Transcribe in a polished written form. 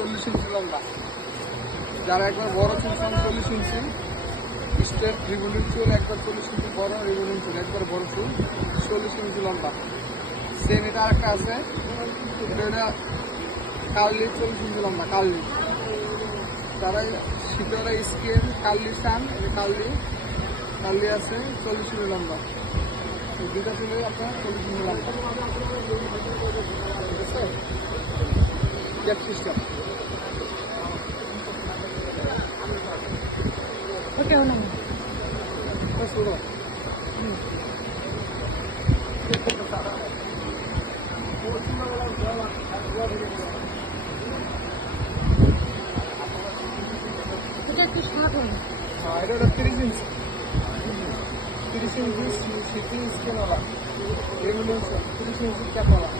40 ইঞ্চি লম্বা। যারা একবার বড় চুল চান 40 ইঞ্চি, স্টেপ রিবনের চুল একবার 40 ইঞ্চি বড়, রিবনের চুল একবার বড় চুল 40 ইঞ্চি লম্বা। সেম এটা আরেকটা আছে, এটা কার্লি 40 ইঞ্চি লম্বা কার্লি। যারা শীতলা স্কিন কার্লি চান, এটা কার্লি আছে 40 ইঞ্চি লম্বা। এই দুটা চুলে আপনার 40 ইঞ্চি লম্বা, ঠিক আছে? Gap system. ওকে না শুরু এটা একটু সাধারণ। এটা 30 ইঞ্চি, 30 ইঞ্চি স্কিনওয়ালা, 30 ইঞ্চি ক্যাপওয়ালা।